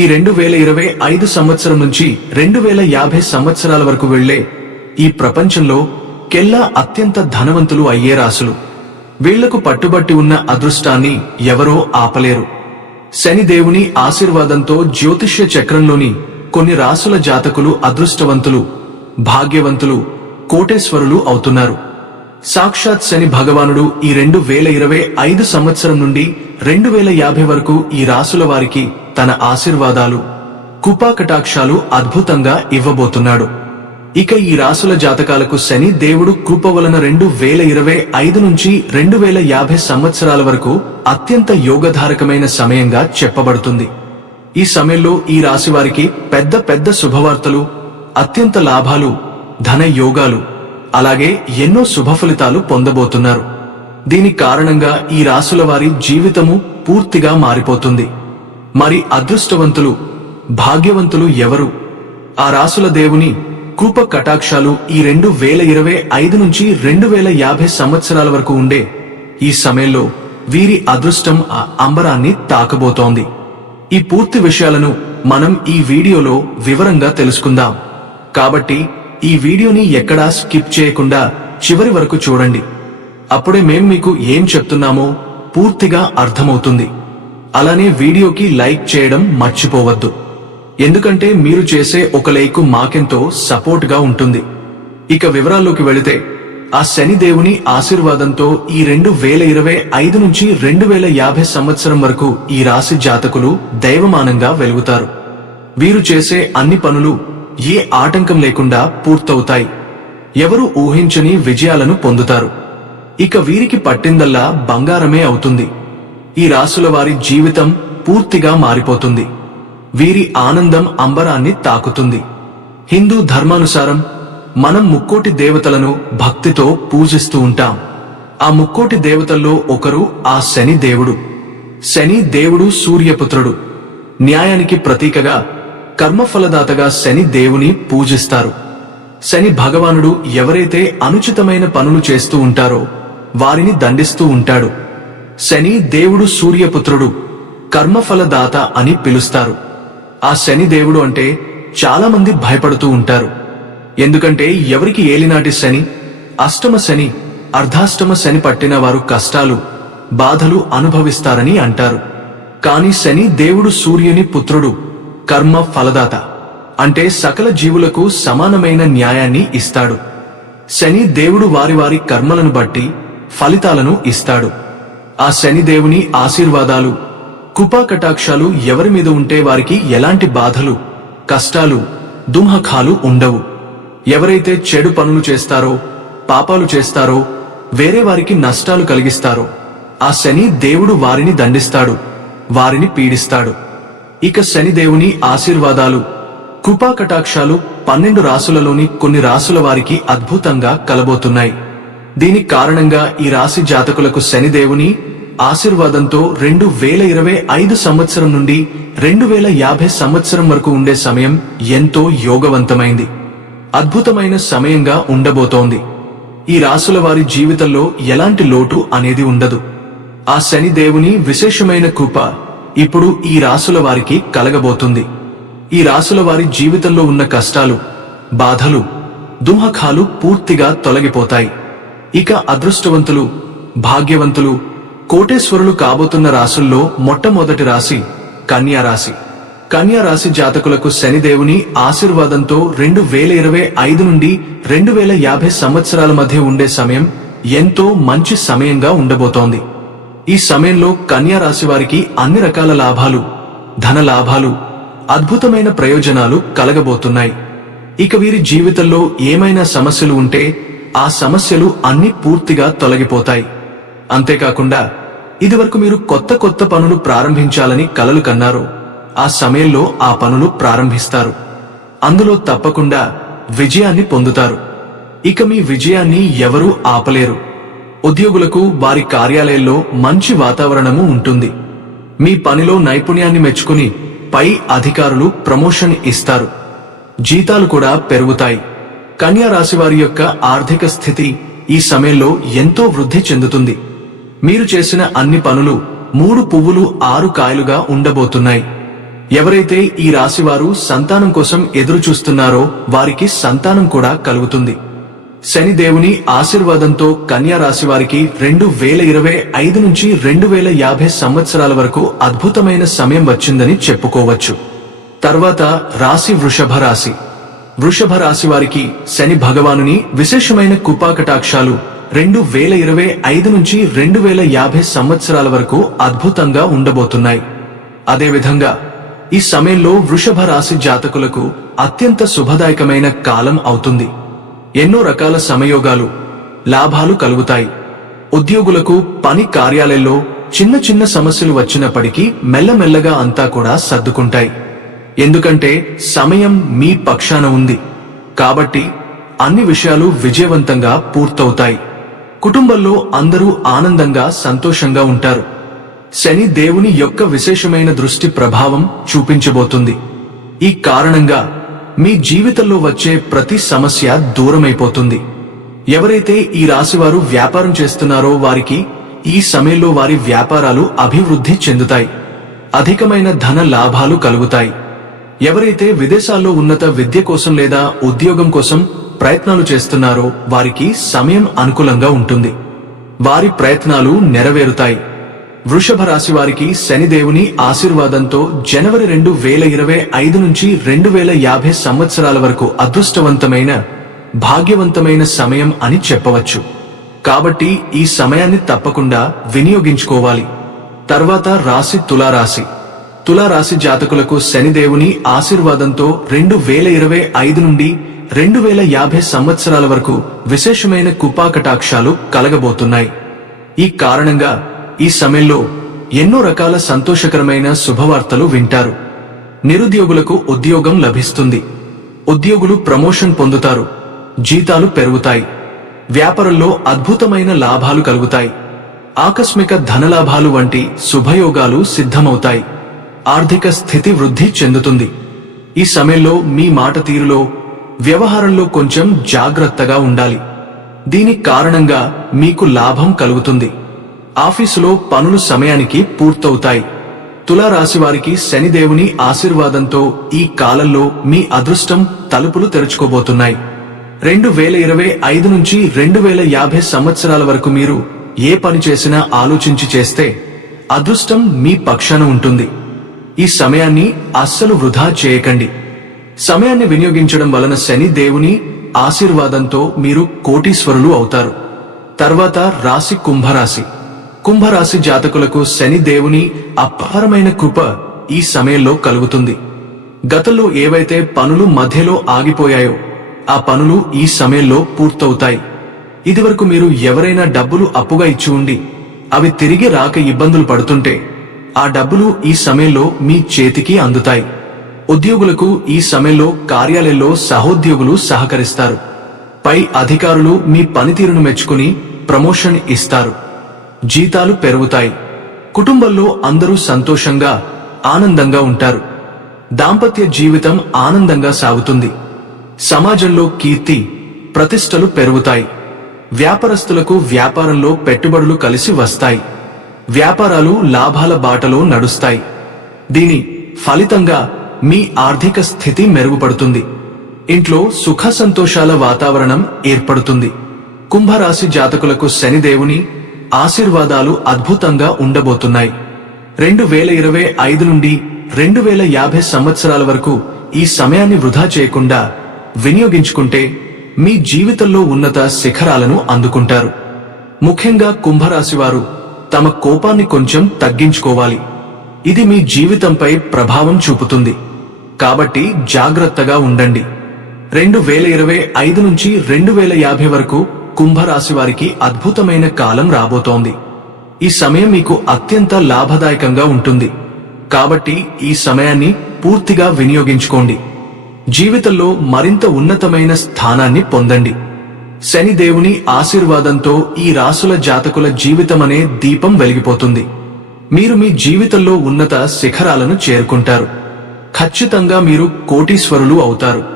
ఈ రెండు వేల ఇరవై ఐదు సంవత్సరం నుంచి రెండు వేల యాభై సంవత్సరాల వరకు వెళ్ళే ఈ ప్రపంచంలో కెల్లా అత్యంత ధనవంతులు అయ్యే రాసులు వీళ్ళకు పట్టుబట్టి ఉన్న అదృష్టాన్ని ఎవరో ఆపలేరు. శనిదేవుని ఆశీర్వాదంతో జ్యోతిష్య చక్రంలోని కొన్ని రాసుల జాతకులు అదృష్టవంతులు భాగ్యవంతులు కోటేశ్వరులు అవుతున్నారు. సాక్షాత్ శని భగవానుడు ఈ రెండు వేల ఇరవై ఐదు సంవత్సరం నుండి రెండు వేల యాభై వరకు ఈ రాసుల వారికి తన ఆశీర్వాదాలు కుపాకటాక్షాలు అద్భుతంగా ఇవ్వబోతున్నాడు. ఇక ఈ రాసుల జాతకాలకు శని దేవుడు కృప వలన రెండు వేల ఇరవై ఐదు నుంచి రెండు వేల యాభై సంవత్సరాల వరకు అత్యంత యోగధారకమైన సమయంగా చెప్పబడుతుంది. ఈ సమయంలో ఈ రాశి వారికి పెద్ద పెద్ద శుభవార్తలు అత్యంత లాభాలు ధన యోగాలు అలాగే ఎన్నో శుభ ఫలితాలు పొందబోతున్నారు. దీని కారణంగా ఈ రాసుల వారి జీవితము పూర్తిగా మారిపోతుంది. మరి అదృష్టవంతులు భాగ్యవంతులు ఎవరు? ఆ రాసుల దేవుని కృప కటాక్షాలు ఈ రెండు వేల ఇరవై ఐదు నుంచి రెండు వేల యాభై సంవత్సరాల వరకు ఉండే ఈ సమయంలో వీరి అదృష్టం ఆ అంబరాన్ని తాకబోతోంది. ఈ పూర్తి విషయాలను మనం ఈ వీడియోలో వివరంగా తెలుసుకుందాం. కాబట్టి ఈ వీడియోని ఎక్కడా స్కిప్ చేయకుండా చివరి వరకు చూడండి. అప్పుడే మేం మీకు ఏం చెప్తున్నామో పూర్తిగా అర్థమవుతుంది. అలానే వీడియోకి లైక్ చేయడం మర్చిపోవద్దు. ఎందుకంటే మీరు చేసే ఒక లైక్ మాకెంతో సపోర్ట్గా ఉంటుంది. ఇక వివరాల్లోకి వెళితే ఆ శనిదేవుని ఆశీర్వాదంతో ఈ రెండు వేల ఇరవై ఐదు నుంచి రెండు వేల యాభై సంవత్సరం వరకు ఈ రాశి జాతకులు దైవమానంగా వెలుగుతారు. వీరు చేసే అన్ని పనులు ఏ ఆటంకం లేకుండా పూర్తవుతాయి. ఎవరు ఊహించని విజయాలను పొందుతారు. ఇక వీరికి పట్టిందల్లా బంగారమే అవుతుంది. ఈ రాసుల వారి జీవితం పూర్తిగా మారిపోతుంది. వీరి ఆనందం అంబరాన్ని తాకుతుంది. హిందూ ధర్మానుసారం మనం ముక్కోటి దేవతలను భక్తితో పూజిస్తూ ఉంటాం. ఆ ముక్కోటి దేవతల్లో ఒకరు ఆ శని దేవుడు. శని దేవుడు సూర్యపుత్రుడు. న్యాయానికి ప్రతీకగా కర్మఫలదాతగా శని దేవుని పూజిస్తారు. శని భగవానుడు ఎవరైతే అనుచితమైన పనులు చేస్తూ ఉంటారో వారిని దండిస్తూ ఉంటాడు. శని దేవుడు సూర్యపుత్రుడు కర్మఫలదాత అని పిలుస్తారు. ఆ శని దేవుడు అంటే చాలా మంది భయపడుతూ ఉంటారు. ఎందుకంటే ఎవరికి ఏలినాటి శని అష్టమ శని అర్ధాష్టమ శని పట్టిన వారు కష్టాలు బాధలు అనుభవిస్తారని అంటారు. కాని శని దేవుడు సూర్యుని పుత్రుడు కర్మ ఫలదాత. అంటే సకల జీవులకు సమానమైన న్యాయాన్ని ఇస్తాడు. శని దేవుడు వారి వారి కర్మలను బట్టి ఫలితాలను ఇస్తాడు. ఆ శని దేవుని ఆశీర్వాదాలు కుపాకటాక్షాలు ఎవరి మీద ఉంటే వారికి ఎలాంటి బాధలు కష్టాలు దుంహకాలు ఉండవు. ఎవరైతే చెడు పనులు చేస్తారో పాపాలు చేస్తారో వేరే వారికి నష్టాలు కలిగిస్తారో ఆ శని దేవుడు వారిని దండిస్తాడు వారిని పీడిస్తాడు. ఇక శనిదేవుని ఆశీర్వాదాలు. కృపా కటాక్షాలు పన్నెండు రాసులలోని కొన్ని రాసుల వారికి అద్భుతంగా కలబోతున్నాయి. దీని కారణంగా ఈ రాశి జాతకులకు శనిదేవుని ఆశీర్వాదంతో రెండు వేల ఇరవై ఐదు సంవత్సరం నుండి రెండు వేల యాభై సంవత్సరం వరకు ఉండే సమయం ఎంతో యోగవంతమైంది. అద్భుతమైన సమయంగా ఉండబోతోంది. ఈ రాసుల వారి జీవితంలో ఎలాంటి లోటు అనేది ఉండదు. ఆ శని దేవుని విశేషమైన కృప ఇప్పుడు ఈ రాసుల వారికి కలగబోతుంది. ఈ రాసుల వారి జీవితంలో ఉన్న కష్టాలు బాధలు దుహఖాలు పూర్తిగా తొలగిపోతాయి. ఇక అదృష్టవంతులు భాగ్యవంతులు కోటేశ్వరులు కాబోతున్న రాసుల్లో మొట్టమొదటి రాశి కన్యారాశి కన్యారాశి జాతకులకు శనిదేవుని ఆశీర్వాదంతో రెండు వేల ఇరవై ఐదు నుండి రెండు వేల యాభై సంవత్సరాల మధ్య ఉండే సమయం ఎంతో మంచి సమయంగా ఉండబోతోంది. ఈ సమయంలో కన్యా రాశి వారికి అన్ని రకాల లాభాలు ధన లాభాలు అద్భుతమైన ప్రయోజనాలు కలగబోతున్నాయి. ఇక వీరి జీవితంలో ఏమైనా సమస్యలు ఉంటే ఆ సమస్యలు అన్ని పూర్తిగా తొలగిపోతాయి. అంతేకాకుండా ఇదివరకు మీరు కొత్త కొత్త పనులు ప్రారంభించాలని కలలు కన్నారు. ఆ సమయంలో ఆ పనులు ప్రారంభిస్తారు. అందులో తప్పకుండా విజయాన్ని పొందుతారు. ఇక మీ విజయాన్ని ఎవరూ ఆపలేరు. ఉద్యోగులకు వారి కార్యాలయంలో మంచి వాతావరణము ఉంటుంది. మీ పనిలో నైపుణ్యాన్ని మెచ్చుకుని పై అధికారులు ప్రమోషన్ ఇస్తారు. జీతాలు కూడా పెరుగుతాయి. కన్యా రాశి వారి యొక్క ఆర్థిక స్థితి ఈ సమయంలో ఎంతో వృద్ధి చెందుతుంది. మీరు చేసిన అన్ని పనులు మూడు పువ్వులు ఆరు కాయలుగా ఉండబోతున్నాయి. ఎవరైతే ఈ రాశివారు సంతానం కోసం ఎదురు చూస్తున్నారో వారికి సంతానం కూడా కలుగుతుంది. శనిదేవుని ఆశీర్వాదంతో కన్యా రాశి వారికి రెండు వేల ఇరవై ఐదు నుంచి రెండు వేల యాభై సంవత్సరాల వరకు అద్భుతమైన సమయం వచ్చిందని చెప్పుకోవచ్చు. తర్వాత రాశి వృషభ రాశి. వృషభ రాశి వారికి శని భగవానుని విశేషమైన కుపాకటాక్షాలు రెండు వేల ఇరవై ఐదు నుంచి రెండు వేల యాభై సంవత్సరాల వరకు అద్భుతంగా ఉండబోతున్నాయి. అదేవిధంగా ఈ సమయంలో వృషభ రాశి జాతకులకు అత్యంత శుభదాయకమైన కాలం అవుతుంది. ఎన్నో రకాల సమయోగాలు లాభాలు కలుగుతాయి. ఉద్యోగులకు పని కార్యాలయంలో చిన్న చిన్న సమస్యలు వచ్చినప్పటికీ మెల్లమెల్లగా అంతా కూడా సర్దుకుంటాయి. ఎందుకంటే సమయం మీ పక్షాన ఉంది. కాబట్టి అన్ని విషయాలు విజయవంతంగా పూర్తవుతాయి. కుటుంబంలో అందరూ ఆనందంగా సంతోషంగా ఉంటారు. శని దేవుని యొక్క విశేషమైన దృష్టి ప్రభావం చూపించబోతుంది. ఈ కారణంగా మీ జీవితంలో వచ్చే ప్రతి సమస్య దూరమైపోతుంది. ఎవరైతే ఈ రాశివారు వ్యాపారం చేస్తున్నారో వారికి ఈ సమయంలో వారి వ్యాపారాలు అభివృద్ధి చెందుతాయి. అధికమైన ధన లాభాలు కలుగుతాయి. ఎవరైతే విదేశాల్లో ఉన్నత విద్య కోసం లేదా ఉద్యోగం కోసం ప్రయత్నాలు చేస్తున్నారో వారికి సమయం అనుకూలంగా ఉంటుంది. వారి ప్రయత్నాలు నెరవేరుతాయి. వృషభ రాశి వారికి శనిదేవుని ఆశీర్వాదంతో జనవరి రెండు వేల ఇరవై ఐదు నుంచి రెండు వేల యాభై సంవత్సరాల వరకు అదృష్టవంతమైన భాగ్యవంతమైన సమయం అని చెప్పవచ్చు. కాబట్టి ఈ సమయాన్ని తప్పకుండా వినియోగించుకోవాలి. తర్వాత రాశి తులారాశి. తులారాశి జాతకులకు శనిదేవుని ఆశీర్వాదంతో రెండు వేల ఇరవై ఐదు నుండి రెండు వేల యాభై సంవత్సరాల వరకు విశేషమైన కుపాకటాక్షాలు కలగబోతున్నాయి. ఈ కారణంగా ఈ సమయంలో ఎన్నో రకాల సంతోషకరమైన శుభవార్తలు వింటారు. నిరుద్యోగులకు ఉద్యోగం లభిస్తుంది. ఉద్యోగులు ప్రమోషన్ పొందుతారు. జీతాలు పెరుగుతాయి. వ్యాపారంలో అద్భుతమైన లాభాలు కలుగుతాయి. ఆకస్మిక ధనలాభాలు వంటి శుభయోగాలు సిద్ధమవుతాయి. ఆర్థిక స్థితి వృద్ధి చెందుతుంది. ఈ సమయంలో మీ మాట తీరులో వ్యవహారంలో కొంచెం జాగ్రత్తగా ఉండాలి. దీని కారణంగా మీకు లాభం కలుగుతుంది. ఆఫీసులో పనులు సమయానికి పూర్తవుతాయి. తులారాశివారికి శనిదేవుని ఆశీర్వాదంతో ఈ కాలంలో మీ అదృష్టం తలుపులు తెరుచుకోబోతున్నాయి. రెండు వేల ఇరవై ఐదు నుంచి రెండు వేల యాభై సంవత్సరాల వరకు మీరు ఏ పని చేసినా ఆలోచించి చేస్తే అదృష్టం మీ పక్షాన ఉంటుంది. ఈ సమయాన్ని అస్సలు వృధా చేయకండి. సమయాన్ని వినియోగించడం వలన శని దేవుని ఆశీర్వాదంతో మీరు కోటీశ్వరులు అవుతారు. తర్వాత రాశి కుంభరాశి. కుంభరాశి జాతకులకు శని దేవుని అపారమైన కృప ఈ సమయంలో కలుగుతుంది. గతంలో ఏవైతే పనులు మధ్యలో ఆగిపోయాయో ఆ పనులు ఈ సమయంలో పూర్తవుతాయి. ఇదివరకు మీరు ఎవరైనా డబ్బులు అప్పుగా ఇచ్చి ఉండి అవి తిరిగి రాక ఇబ్బందులు పడుతుంటే ఆ డబ్బులు ఈ సమయంలో మీ చేతికి అందుతాయి. ఉద్యోగులకు ఈ సమయంలో కార్యాలయంలో సహోద్యోగులు సహకరిస్తారు. పై అధికారులు మీ పనితీరును మెచ్చుకుని ప్రమోషన్ ఇస్తారు. జీతాలు పెరుగుతాయి. కుటుంబంలో అందరూ సంతోషంగా ఆనందంగా ఉంటారు. దాంపత్య జీవితం ఆనందంగా సాగుతుంది. సమాజంలో కీర్తి ప్రతిష్టలు పెరుగుతాయి. వ్యాపారస్తులకు వ్యాపారంలో పెట్టుబడులు కలిసి వస్తాయి. వ్యాపారాలు లాభాల బాటలో నడుస్తాయి. దీని ఫలితంగా మీ ఆర్థిక స్థితి మెరుగుపడుతుంది. ఇంట్లో సుఖ సంతోషాల వాతావరణం ఏర్పడుతుంది. కుంభరాశి జాతకులకు శనిదేవుని ఆశీర్వాదాలు అద్భుతంగా ఉండబోతున్నాయి. రెండు వేల ఇరవై ఐదు నుండి రెండు వేల యాభై సంవత్సరాల వరకు ఈ సమయాన్ని వృధా చేయకుండా వినియోగించుకుంటే మీ జీవితంలో ఉన్నత శిఖరాలను అందుకుంటారు. ముఖ్యంగా కుంభరాశి వారు తమ కోపాన్ని కొంచెం తగ్గించుకోవాలి. ఇది మీ జీవితంపై ప్రభావం చూపుతుంది. కాబట్టి జాగ్రత్తగా ఉండండి. రెండు వేల ఇరవై ఐదు నుంచి రెండు వేల యాభై వరకు కుంభరాశి వారికి అద్భుతమైన కాలం రాబోతోంది. ఈ సమయం మీకు అత్యంత లాభదాయకంగా ఉంటుంది. కాబట్టి ఈ సమయాన్ని పూర్తిగా వినియోగించుకోండి. జీవితంలో మరింత ఉన్నతమైన స్థానాన్ని పొందండి. శనిదేవుని ఆశీర్వాదంతో ఈ రాసుల జాతకుల జీవితమనే దీపం వెలిగిపోతుంది. మీరు మీ జీవితంలో ఉన్నత శిఖరాలను చేరుకుంటారు. ఖచ్చితంగా మీరు కోటీశ్వరులు అవుతారు.